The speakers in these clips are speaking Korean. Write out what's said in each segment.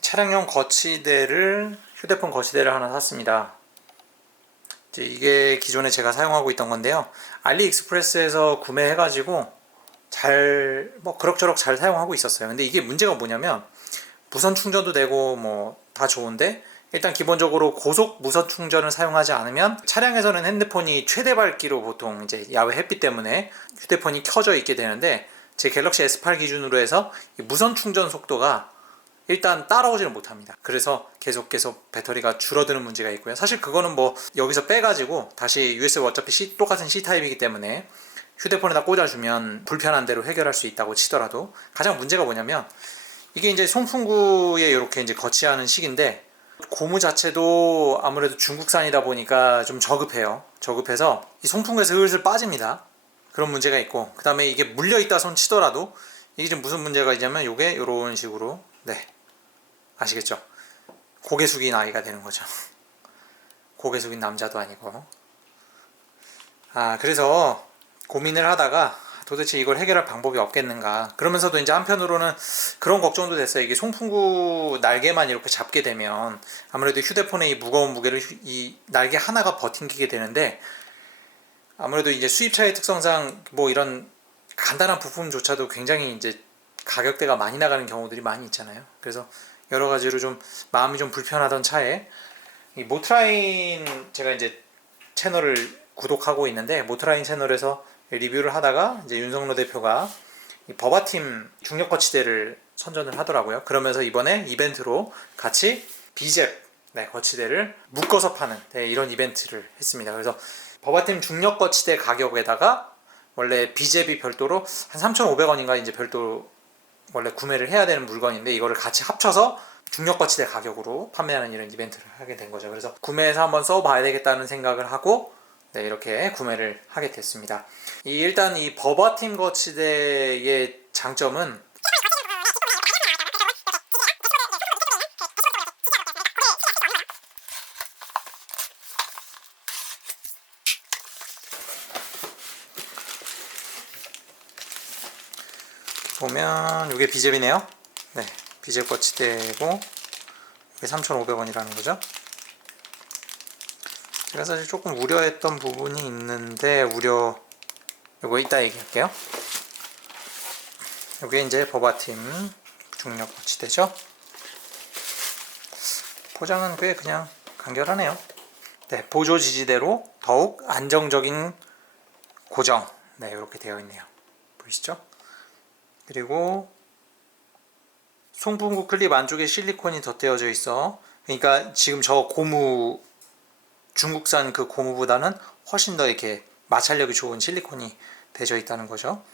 차량용 거치대를 휴대폰 거치대를 하나 샀습니다. 이게 기존에 제가 사용하고 있던 건데요. 알리익스프레스에서 구매해가지고 그럭저럭 잘 사용하고 있었어요. 근데 이게 문제가 뭐냐면 무선 충전도 되고 다 좋은데 일단 기본적으로 고속 무선 충전을 사용하지 않으면 차량에서는 핸드폰이 최대 밝기로 보통 이제 야외 햇빛 때문에 휴대폰이 켜져 있게 되는데 제 갤럭시 S8 기준으로 해서 무선 충전 속도가 일단 따라오지는 못합니다. 그래서 계속 배터리가 줄어드는 문제가 있고요. 사실 그거는 여기서 빼가지고 다시 USB 어차피 똑같은 C타입이기 때문에 휴대폰에다 꽂아주면 불편한 대로 해결할 수 있다고 치더라도 가장 문제가 뭐냐면 이게 이제 송풍구에 이렇게 이제 거치하는 식인데 고무 자체도 아무래도 중국산이다 보니까 좀 저급해요. 저급해서 이 송풍구에서 슬슬 빠집니다. 그런 문제가 있고, 그 다음에 이게 물려있다 손 치더라도 이게 좀 무슨 문제가 있냐면 이게 이런 식으로, 네, 아시겠죠? 고개 숙인 아이가 되는 거죠. 고개 숙인 남자도 아니고. 그래서 고민을 하다가 도대체 이걸 해결할 방법이 없겠는가. 그러면서도 이제 한편으로는 그런 걱정도 됐어요. 이게 송풍구 날개만 이렇게 잡게 되면 아무래도 휴대폰의 이 무거운 무게를 이 날개 하나가 버팅기게 되는데, 아무래도 이제 수입차의 특성상 이런 간단한 부품조차도 굉장히 이제 가격대가 많이 나가는 경우들이 많이 있잖아요. 그래서 여러 가지로 좀 마음이 좀 불편하던 차에 이 모트라인, 제가 이제 채널을 구독하고 있는데 모트라인 채널에서 리뷰를 하다가 이제 윤석로 대표가 이 버바팀 중력 거치대를 선전을 하더라고요. 그러면서 이번에 이벤트로 같이 비잽 거치대를 묶어서 파는 이런 이벤트를 했습니다. 그래서 버바팀 중력 거치대 가격에다가 원래 비잽이 별도로 한 3,500원인가 이제 별도 원래 구매를 해야 되는 물건인데 이거를 같이 합쳐서 중력 거치대 가격으로 판매하는 이런 이벤트를 하게 된 거죠. 그래서 구매해서 한번 써봐야 되겠다는 생각을 하고 이렇게 구매를 하게 됐습니다. 일단 이 버바팀 거치대의 장점은 보면 이게 비잽이네요. 네, 비잽 거치대고 이게 3,500원이라는 거죠. 제가 사실 조금 우려했던 부분이 있는데 이거 이따 얘기할게요. 이게 이제 버바팀 중력 거치대죠. 포장은 꽤 그냥 간결하네요. 네, 보조 지지대로 더욱 안정적인 고정, 이렇게 되어 있네요. 보이시죠? 그리고 송풍구 클립 안쪽에 실리콘이 덧대어져 있어, 그러니까 지금 저 고무, 중국산 그 고무보다는 훨씬 더 이렇게 마찰력이 좋은 실리콘이 되어 있다는 거죠.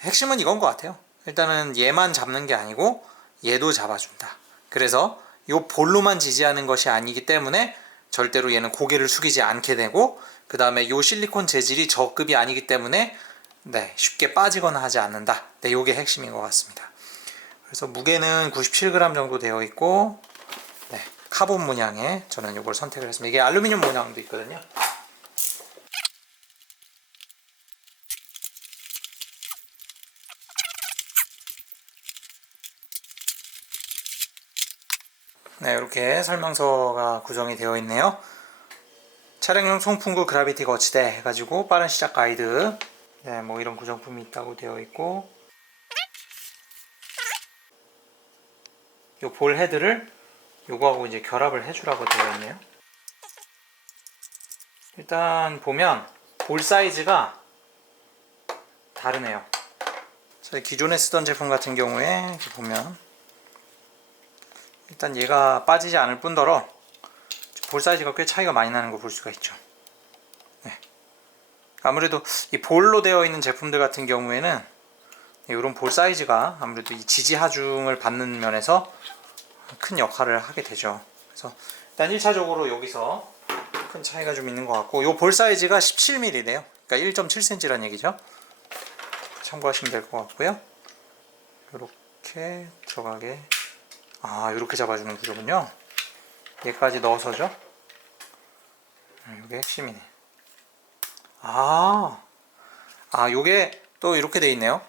핵심은 이건 것 같아요. 일단은 얘만 잡는 게 아니고 얘도 잡아준다. 그래서 이 볼로만 지지하는 것이 아니기 때문에 절대로 얘는 고개를 숙이지 않게 되고, 그 다음에 이 실리콘 재질이 저급이 아니기 때문에 쉽게 빠지거나 하지 않는다. 이게 핵심인 것 같습니다. 그래서 무게는 97g 정도 되어 있고, 카본 문양에 저는 이걸 선택을 했습니다. 이게 알루미늄 문양도 있거든요. 이렇게 설명서가 구성이 되어 있네요. 차량용 송풍구 그라비티 거치대 해가지고 빠른 시작 가이드, 이런 구성품이 있다고 되어 있고, 요 볼 헤드를 요거하고 이제 결합을 해주라고 되어 있네요. 일단 보면 볼 사이즈가 다르네요. 저희 기존에 쓰던 제품 같은 경우에 이렇게 보면 일단 얘가 빠지지 않을 뿐더러 볼 사이즈가 꽤 차이가 많이 나는 거 볼 수가 있죠. 아무래도 이 볼로 되어 있는 제품들 같은 경우에는 이런 볼 사이즈가 아무래도 이 지지 하중을 받는 면에서 큰 역할을 하게 되죠. 그래서 일단 1차적으로 여기서 큰 차이가 좀 있는 것 같고, 이 볼 사이즈가 17mm네요. 그러니까 1.7cm라는 얘기죠. 참고하시면 될 것 같고요. 이렇게 들어가게, 이렇게 잡아주는 구조군요. 얘까지 넣어서죠. 이게 핵심이네. 요게 또 이렇게 돼 있네요.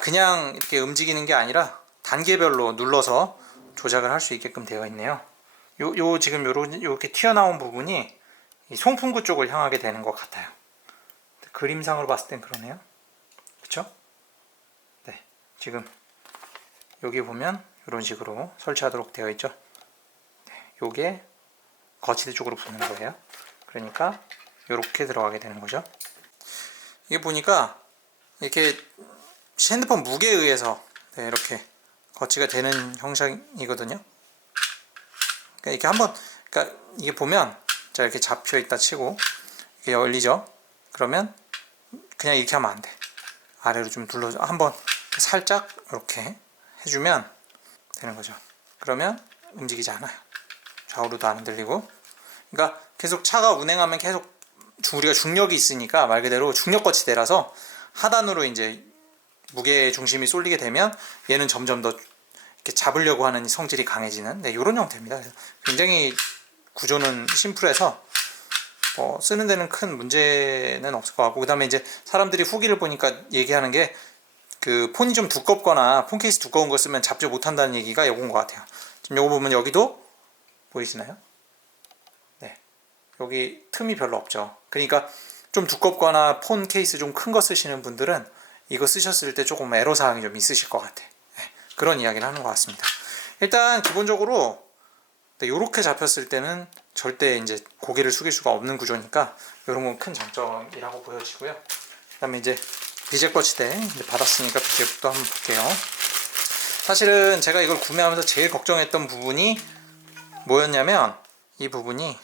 그냥 이렇게 움직이는 게 아니라 단계별로 눌러서 조작을 할 수 있게끔 되어 있네요. 요 지금 요렇게 튀어나온 부분이 이 송풍구 쪽을 향하게 되는 것 같아요. 그림상으로 봤을 땐 그러네요. 그쵸? 네, 지금 여기 보면 이런 식으로 설치하도록 되어 있죠. 네, 요게 거치대 쪽으로 붙는 거예요. 그러니까 이렇게 들어가게 되는 거죠. 이게 보니까 이렇게 핸드폰 무게에 의해서 네, 이렇게 거치가 되는 형상이거든요. 그러니까 이렇게 한번, 그러니까 이게 보면 자 이렇게 잡혀 있다 치고 이렇게 열리죠. 그러면 그냥 이렇게 하면 안 돼. 아래로 좀 눌러줘. 한번 살짝 이렇게 해주면 되는 거죠. 그러면 움직이지 않아요. 좌우로도 안 흔들리고. 그러니까 계속 차가 운행하면 계속 우리가 중력이 있으니까 말 그대로 중력 거치대라서 하단으로 이제 무게 중심이 쏠리게 되면 얘는 점점 더 이렇게 잡으려고 하는 성질이 강해지는 네, 이런 형태입니다. 굉장히 구조는 심플해서 쓰는 데는 큰 문제는 없을 것 같고, 그 다음에 이제 사람들이 후기를 보니까 얘기하는 게 그 폰이 좀 두껍거나 폰 케이스 두꺼운 거 쓰면 잡지 못한다는 얘기가 요건 것 같아요. 지금 요거 보면 여기도 보이시나요? 네, 여기 틈이 별로 없죠. 그러니까 좀 두껍거나 폰 케이스 좀 큰 거 쓰시는 분들은 이거 쓰셨을 때 조금 애로사항이 좀 있으실 것 같아. 네, 그런 이야기를 하는 것 같습니다. 일단 기본적으로 이렇게 잡혔을 때는 절대 이제 고개를 숙일 수가 없는 구조니까 이런 건 큰 장점이라고 보여지고요. 그 다음에 이제 비제 거치대 받았으니까 비제도 한번 볼게요. 사실은 제가 이걸 구매하면서 제일 걱정했던 부분이 뭐였냐면 이 부분이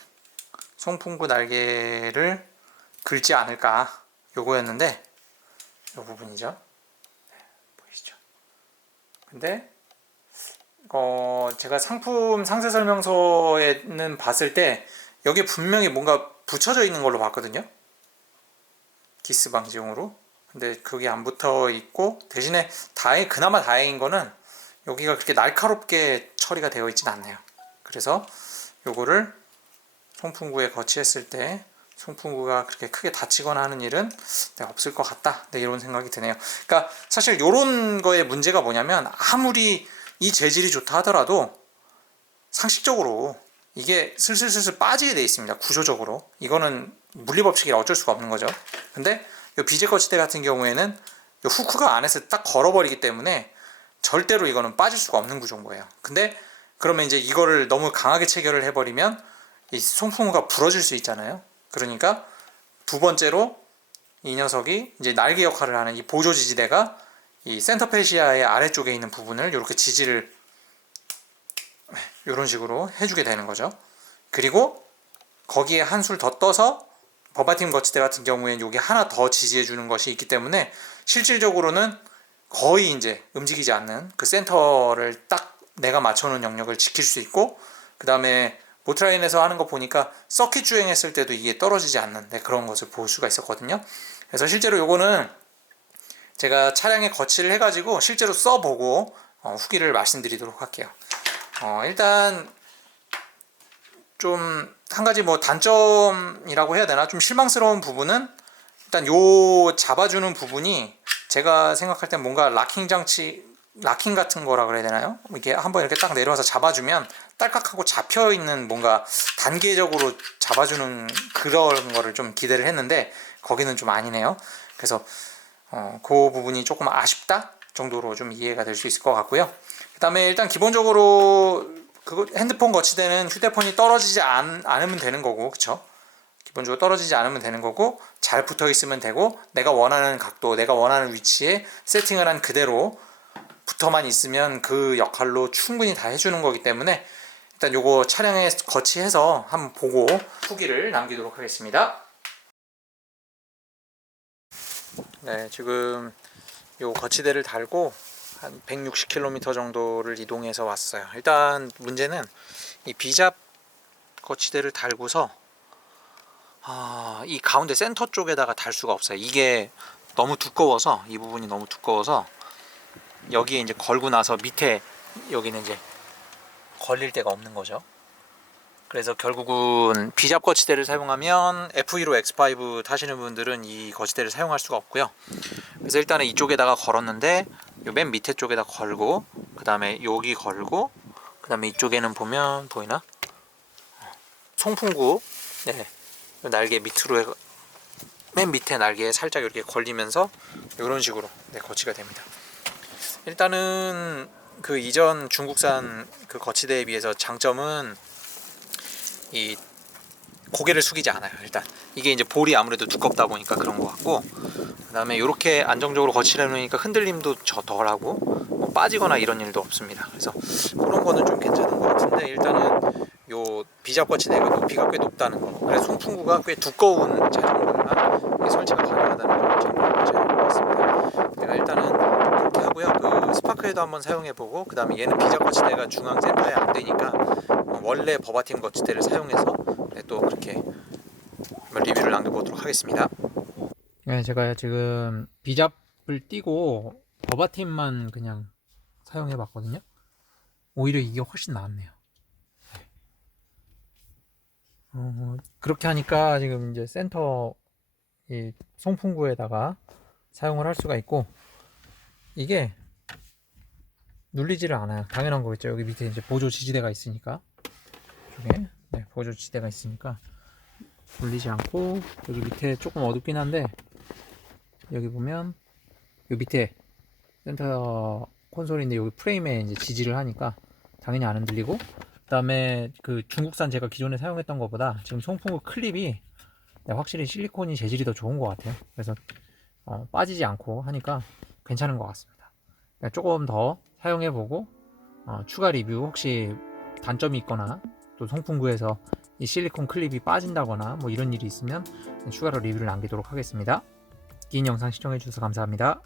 송풍구 날개를 긁지 않을까 요거였는데 이 부분이죠. 네, 보이시죠? 근데 제가 상품 상세 설명서에는 봤을 때 여기에 분명히 뭔가 붙여져 있는 걸로 봤거든요. 기스 방지용으로. 근데 그게 안 붙어 있고 대신에 그나마 다행인 거는 여기가 그렇게 날카롭게 처리가 되어 있진 않네요. 그래서 요거를 송풍구에 거치했을 때 송풍구가 그렇게 크게 다치거나 하는 일은 없을 것 같다. 네, 이런 생각이 드네요. 그러니까 사실 요런 거의 문제가 뭐냐면 아무리 이 재질이 좋다 하더라도 상식적으로 이게 슬슬 빠지게 되어 있습니다. 구조적으로. 이거는 물리법칙이라 어쩔 수가 없는 거죠. 근데 이 비제 거치대 같은 경우에는 이 후크가 안에서 딱 걸어버리기 때문에 절대로 이거는 빠질 수가 없는 구조인 거예요. 근데 그러면 이제 이거를 너무 강하게 체결을 해버리면 이 송풍구가 부러질 수 있잖아요. 그러니까 두 번째로 이 녀석이 이제 날개 역할을 하는 이 보조 지지대가 이 센터 페시아의 아래쪽에 있는 부분을 이렇게 지지를 이런 식으로 해주게 되는 거죠. 그리고 거기에 한술 더 떠서 버바팀 거치대 같은 경우에는 여기 하나 더 지지해 주는 것이 있기 때문에 실질적으로는 거의 이제 움직이지 않는 그 센터를 딱 내가 맞춰놓은 영역을 지킬 수 있고, 그 다음에 모트라인에서 하는 거 보니까 서킷 주행했을 때도 이게 떨어지지 않는 그런 것을 볼 수가 있었거든요. 그래서 실제로 요거는 제가 차량에 거치를 해가지고 실제로 써보고 후기를 말씀드리도록 할게요. 일단 좀 한 가지 뭐 단점이라고 해야 되나, 좀 실망스러운 부분은 일단 요 잡아주는 부분이 제가 생각할 땐 뭔가 락킹 같은 거라 그래야 되나요? 이게 한번 이렇게 딱 내려와서 잡아주면 딸깍하고 잡혀있는 뭔가 단계적으로 잡아주는 그런 거를 좀 기대를 했는데 거기는 좀 아니네요. 그래서 그 부분이 조금 아쉽다 정도로 좀 이해가 될 수 있을 것 같고요. 그 다음에 일단 기본적으로 핸드폰 거치대는 휴대폰이 떨어지지 않으면 되는 거고, 그쵸? 기본적으로 떨어지지 않으면 되는 거고 잘 붙어 있으면 되고 내가 원하는 각도, 내가 원하는 위치에 세팅을 한 그대로 붙어만 있으면 그 역할로 충분히 다 해주는 거기 때문에 일단 요거 차량에 거치해서 한번 보고 후기를 남기도록 하겠습니다. 네, 지금 요 거치대를 달고 한 160km 정도를 이동해서 왔어요. 일단 문제는 이 비잡 거치대를 달고서 이 가운데 센터 쪽에다가 달 수가 없어요. 이게 너무 두꺼워서, 이 부분이 너무 두꺼워서 여기에 이제 걸고 나서 밑에 여기는 이제 걸릴 데가 없는 거죠. 그래서 결국은 비잡 거치대를 사용하면 F15 X5 타시는 분들은 이 거치대를 사용할 수가 없고요. 그래서 일단은 이쪽에다가 걸었는데 요 맨 밑에 쪽에다 걸고, 그 다음에 여기 걸고, 그 다음에 이쪽에는 보면 보이나? 송풍구, 네, 날개 밑으로 맨 밑에 날개에 살짝 이렇게 걸리면서 이런 식으로 네, 거치가 됩니다. 일단은 그 이전 중국산 그 거치대에 비해서 장점은 이 고개를 숙이지 않아요. 일단 이게 이제 볼이 아무래도 두껍다 보니까 그런 것 같고, 그 다음에 이렇게 안정적으로 거치려 놓으니까 흔들림도 덜하고 뭐 빠지거나 이런 일도 없습니다. 그래서 그런 거는 좀 괜찮은 것 같은데, 일단은 요 비잡 거치대가 높이가 꽤 높다는 거, 그래서 송풍구가 꽤 두꺼운 자전거나 설치가 가능하다는 걸 참고하셔야 될 것 같습니다. 제가 일단은 그렇게 하고요. 그 스파크에도 한번 사용해보고, 그 다음에 얘는 비잡 거치대가 중앙 센터에 안 되니까 원래 버바팀 거치대를 사용해서 또 그렇게 리뷰를 남겨보도록 하겠습니다. 네, 제가 지금 비잡을 띄고 버바팀만 그냥 사용해봤거든요. 오히려 이게 훨씬 나았네요. 그렇게 하니까 지금 이제 센터 이 송풍구에다가 사용을 할 수가 있고, 이게 눌리지를 않아요. 당연한 거겠죠. 여기 밑에 이제 보조 지지대가 있으니까, 이쪽에 네, 보조 지지대가 있으니까 눌리지 않고, 여기 밑에 조금 어둡긴 한데 여기 보면 여기 밑에 센터 콘솔인데 여기 프레임에 이제 지지를 하니까 당연히 안 흔들리고, 그 다음에 그 중국산 제가 기존에 사용했던 것보다 지금 송풍구 클립이 네, 확실히 실리콘이 재질이 더 좋은 것 같아요. 그래서 빠지지 않고 하니까 괜찮은 것 같습니다. 그러니까 조금 더 사용해보고 추가 리뷰, 혹시 단점이 있거나 또 송풍구에서 이 실리콘 클립이 빠진다거나 뭐 이런 일이 있으면 추가로 리뷰를 남기도록 하겠습니다. 긴 영상 시청해주셔서 감사합니다.